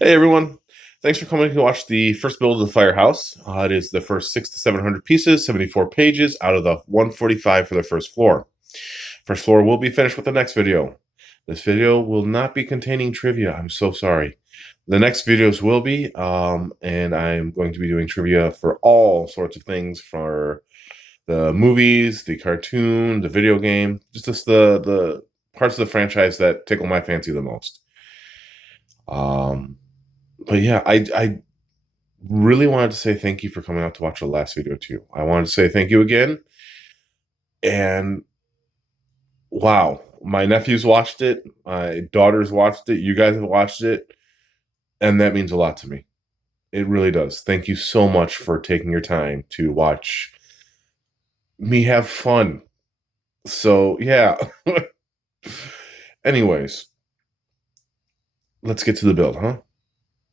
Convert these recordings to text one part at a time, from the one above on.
Hey everyone, thanks for coming to watch the first build of the Firehouse. It is the first 600 to 700 pieces, 74 pages out of the 145 for the first floor. First floor will be finished with the next video. This video will not be containing trivia. I'm so sorry. The next videos will be, and I'm going to be doing trivia for all sorts of things for the movies, the cartoon, the video game, just the parts of the franchise that tickle my fancy the most. Um, but yeah, I really wanted to say thank you for coming out to watch the last video too. I wanted to say thank you again. And wow, my nephews watched it, my daughters watched it, you guys have watched it, and that means a lot to me. It really does. Thank you so much for taking your time to watch me have fun. So, yeah. Anyways, let's get to the build, huh?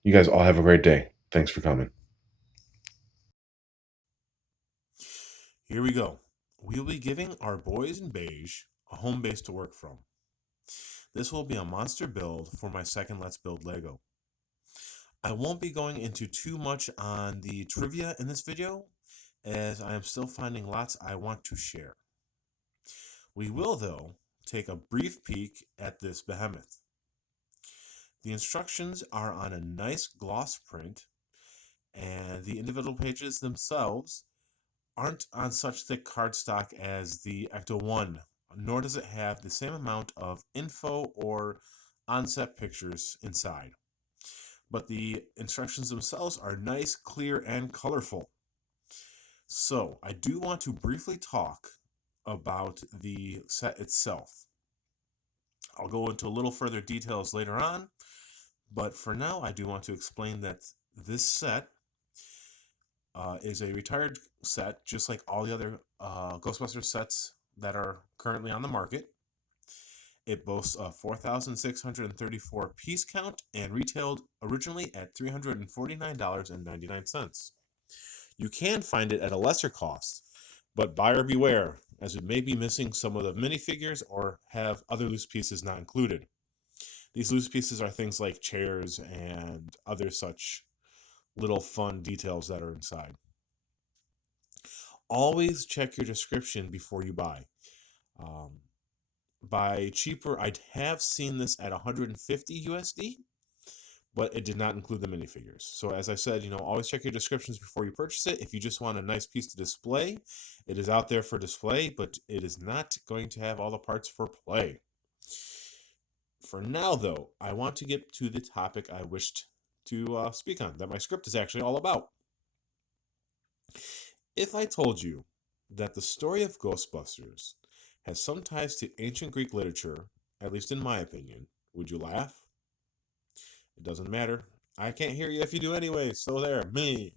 You guys all have a great day. Thanks for coming. Here we go. We will be giving our boys in beige a home base to work from. This will be a monster build for my second Let's Build Lego. I won't be going into too much on the trivia in this video, as I am still finding lots I want to share. We will, though, take a brief peek at this behemoth. The instructions are on a nice gloss print, and the individual pages themselves aren't on such thick cardstock as the Ecto-1, nor does it have the same amount of info or on-set pictures inside. But the instructions themselves are nice, clear, and colorful. So, I do want to briefly talk about the set itself. I'll go into a little further details later on, but for now I do want to explain that this set is a retired set, just like all the other Ghostbusters sets that are currently on the market. It boasts a 4,634 piece count and retailed originally at $349.99. You can find it at a lesser cost, but buyer beware, as it may be missing some of the minifigures or have other loose pieces not included. These loose pieces are things like chairs and other such little fun details that are inside. Always check your description before you buy. Um, Buy cheaper, I have seen this at 150 USD, but it did not include the minifigures. So as I said, always check your descriptions before you purchase it. If you just want a nice piece to display, it is out there for display, but it is not going to have all the parts for play. For now, though, I want to get to the topic I wished to speak on, that my script is actually all about. If I told you that the story of Ghostbusters has some ties to ancient Greek literature, at least in my opinion, would you laugh? It doesn't matter. I can't hear you if you do anyway, so there, me.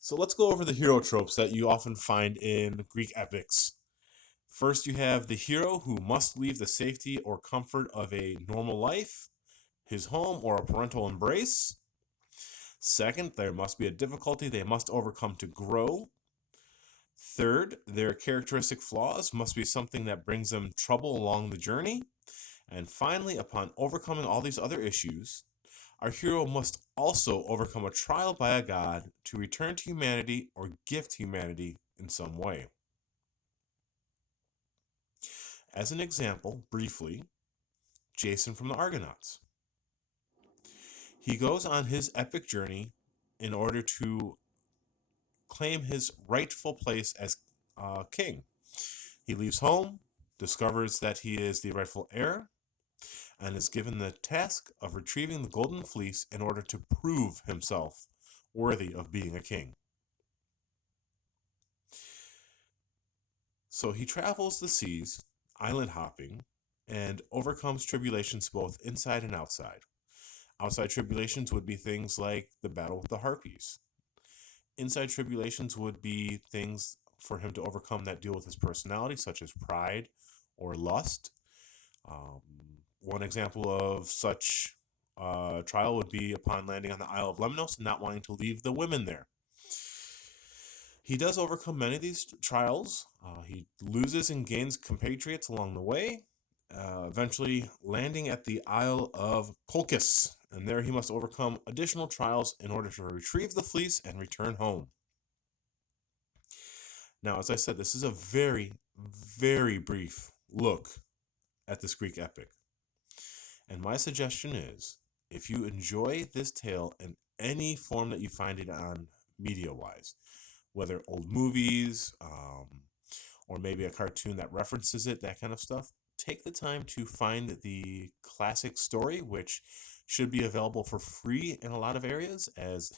So let's go over the hero tropes that you often find in Greek epics. First, you have the hero who must leave the safety or comfort of a normal life, his home, or a parental embrace. Second, there must be a difficulty they must overcome to grow. Third, their characteristic flaws must be something that brings them trouble along the journey. And finally, upon overcoming all these other issues, our hero must also overcome a trial by a god to return to humanity or gift humanity in some way. As an example, briefly, Jason from the Argonauts. He goes on his epic journey in order to claim his rightful place as king. He leaves home, discovers that he is the rightful heir, and is given the task of retrieving the Golden Fleece in order to prove himself worthy of being a king. So he travels the seas, island hopping, and overcomes tribulations both inside and outside. Outside tribulations would be things like the battle with the Harpies. Inside tribulations would be things for him to overcome that deal with his personality, such as pride or lust. Um, One example of such trial would be upon landing on the Isle of Lemnos and not wanting to leave the women there. He does overcome many of these trials. He loses and gains compatriots along the way, eventually landing at the Isle of Colchis, and there he must overcome additional trials in order to retrieve the fleece and return home. Now, as I said, this is a very, very brief look at this Greek epic. And my suggestion is, if you enjoy this tale in any form that you find it on media-wise, whether old movies, or maybe a cartoon that references it, that kind of stuff, take the time to find the classic story, which should be available for free in a lot of areas, as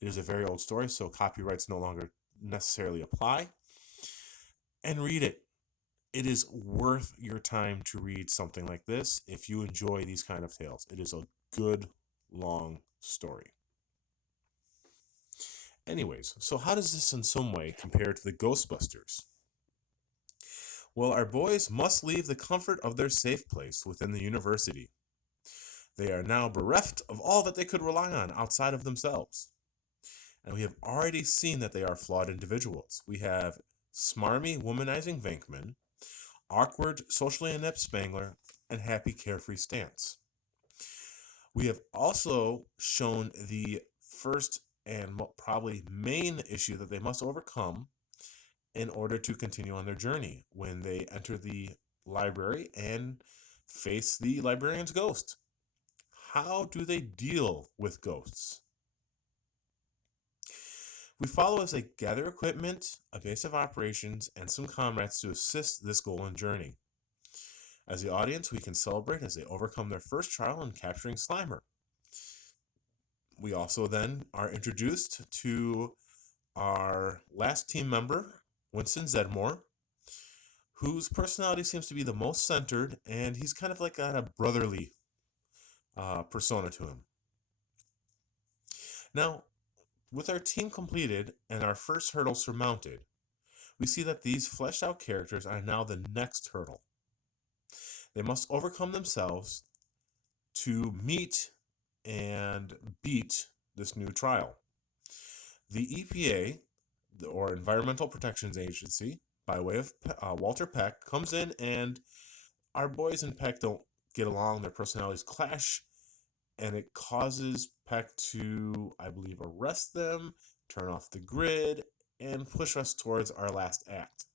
it is a very old story, so copyrights no longer necessarily apply, and read it. It is worth your time to read something like this if you enjoy these kind of tales. It is a good, long story. Anyways, so how does this in some way compare to the Ghostbusters? Well, our boys must leave the comfort of their safe place within the university. They are now bereft of all that they could rely on outside of themselves. And we have already seen that they are flawed individuals. We have smarmy, womanizing Venkman, awkward, socially inept Spangler, and happy, carefree Stance. We have also shown the first and probably main issue that they must overcome in order to continue on their journey when they enter the library and face the librarian's ghost. How do they deal with ghosts? We follow as they gather equipment, a base of operations, and some comrades to assist this goal and journey. As the audience, we can celebrate as they overcome their first trial in capturing Slimer. We also then are introduced to our last team member, Winston Zedmore, whose personality seems to be the most centered, and he's kind of like got a brotherly persona to him. Now, with our team completed and our first hurdle surmounted, we see that these fleshed out characters are now the next hurdle. They must overcome themselves to meet and beat this new trial. The EPA, or Environmental Protection Agency, by way of Walter Peck, comes in, and our boys and Peck don't get along. Their personalities clash, and it causes Peck to, I believe, arrest them, turn off the grid, and push us towards our last act.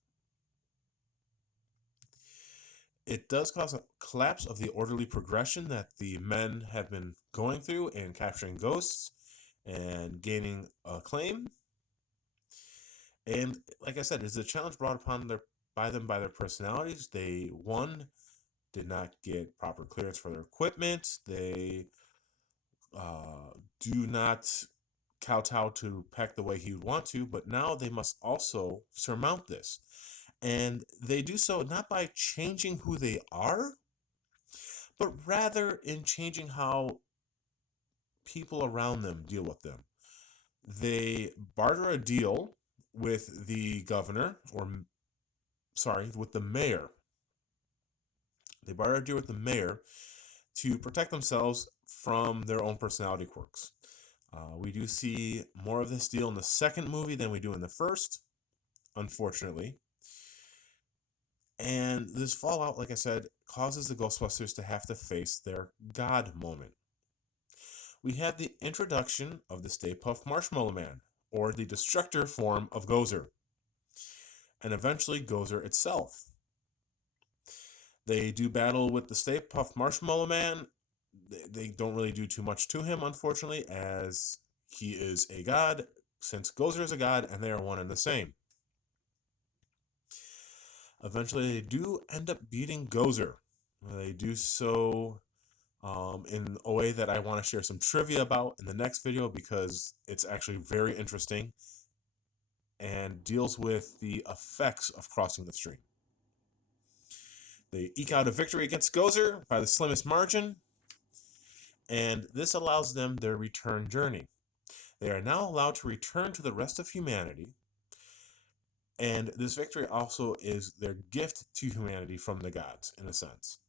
It does cause a collapse of the orderly progression that the men have been going through in capturing ghosts and gaining acclaim. And like I said, it's a challenge brought upon by their personalities. They, one, did not get proper clearance for their equipment. They do not kowtow to Peck the way he would want to, but now they must also surmount this. And they do so not by changing who they are, but rather in changing how people around them deal with them. They barter a deal with the governor, with the mayor. They barter a deal with the mayor to protect themselves from their own personality quirks. We do see more of this deal in the second movie than we do in the first, unfortunately. And this fallout, like I said, causes the Ghostbusters to have to face their God moment. We have the introduction of the Stay Puft Marshmallow Man, or the destructor form of Gozer, and eventually Gozer itself. They do battle with the Stay Puft Marshmallow Man. They don't really do too much to him, unfortunately, as he is a god, since Gozer is a god, and they are one and the same. Eventually, they do end up beating Gozer. They do so in a way that I want to share some trivia about in the next video, because it's actually very interesting and deals with the effects of crossing the stream. They eke out a victory against Gozer by the slimmest margin, and this allows them their return journey. They are now allowed to return to the rest of humanity, and this victory also is their gift to humanity from the gods, in a sense.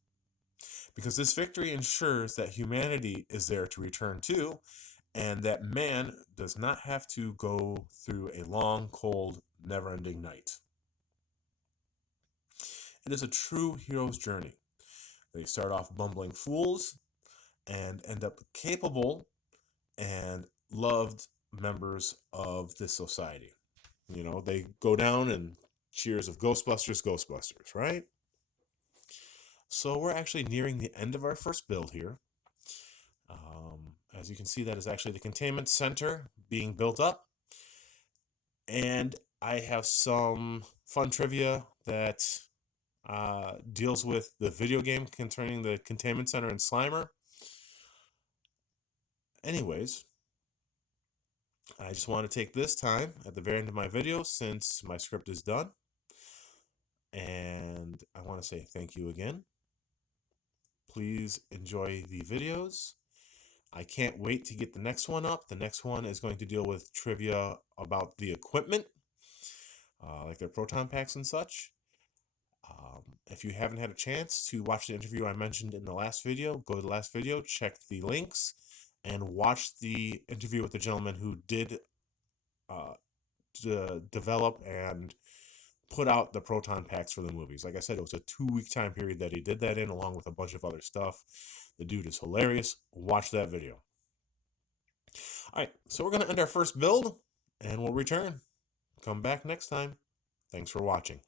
Because this victory ensures that humanity is there to return to, and that man does not have to go through a long, cold, never-ending night. It is a true hero's journey. They start off bumbling fools and end up capable and loved members of this society. You know, they go down and cheers of Ghostbusters, Ghostbusters, right? So we're actually nearing the end of our first build here. As you can see, that is actually the containment center being built up. And I have some fun trivia that deals with the video game concerning the containment center and Slimer. Anyways, I just want to take this time at the very end of my video, since my script is done, and I want to say thank you again. Please enjoy the videos. I can't wait to get the next one up. The next one is going to deal with trivia about the equipment, like their proton packs and such. If you haven't had a chance to watch the interview I mentioned in the last video, go to the last video, check the links, and watch the interview with the gentleman who did develop and put out the proton packs for the movies. Like I said, it was a 2-week time period that he did that in, along with a bunch of other stuff. The dude is hilarious. Watch that video. All right, so we're going to end our first build, and we'll return. Come back next time. Thanks for watching.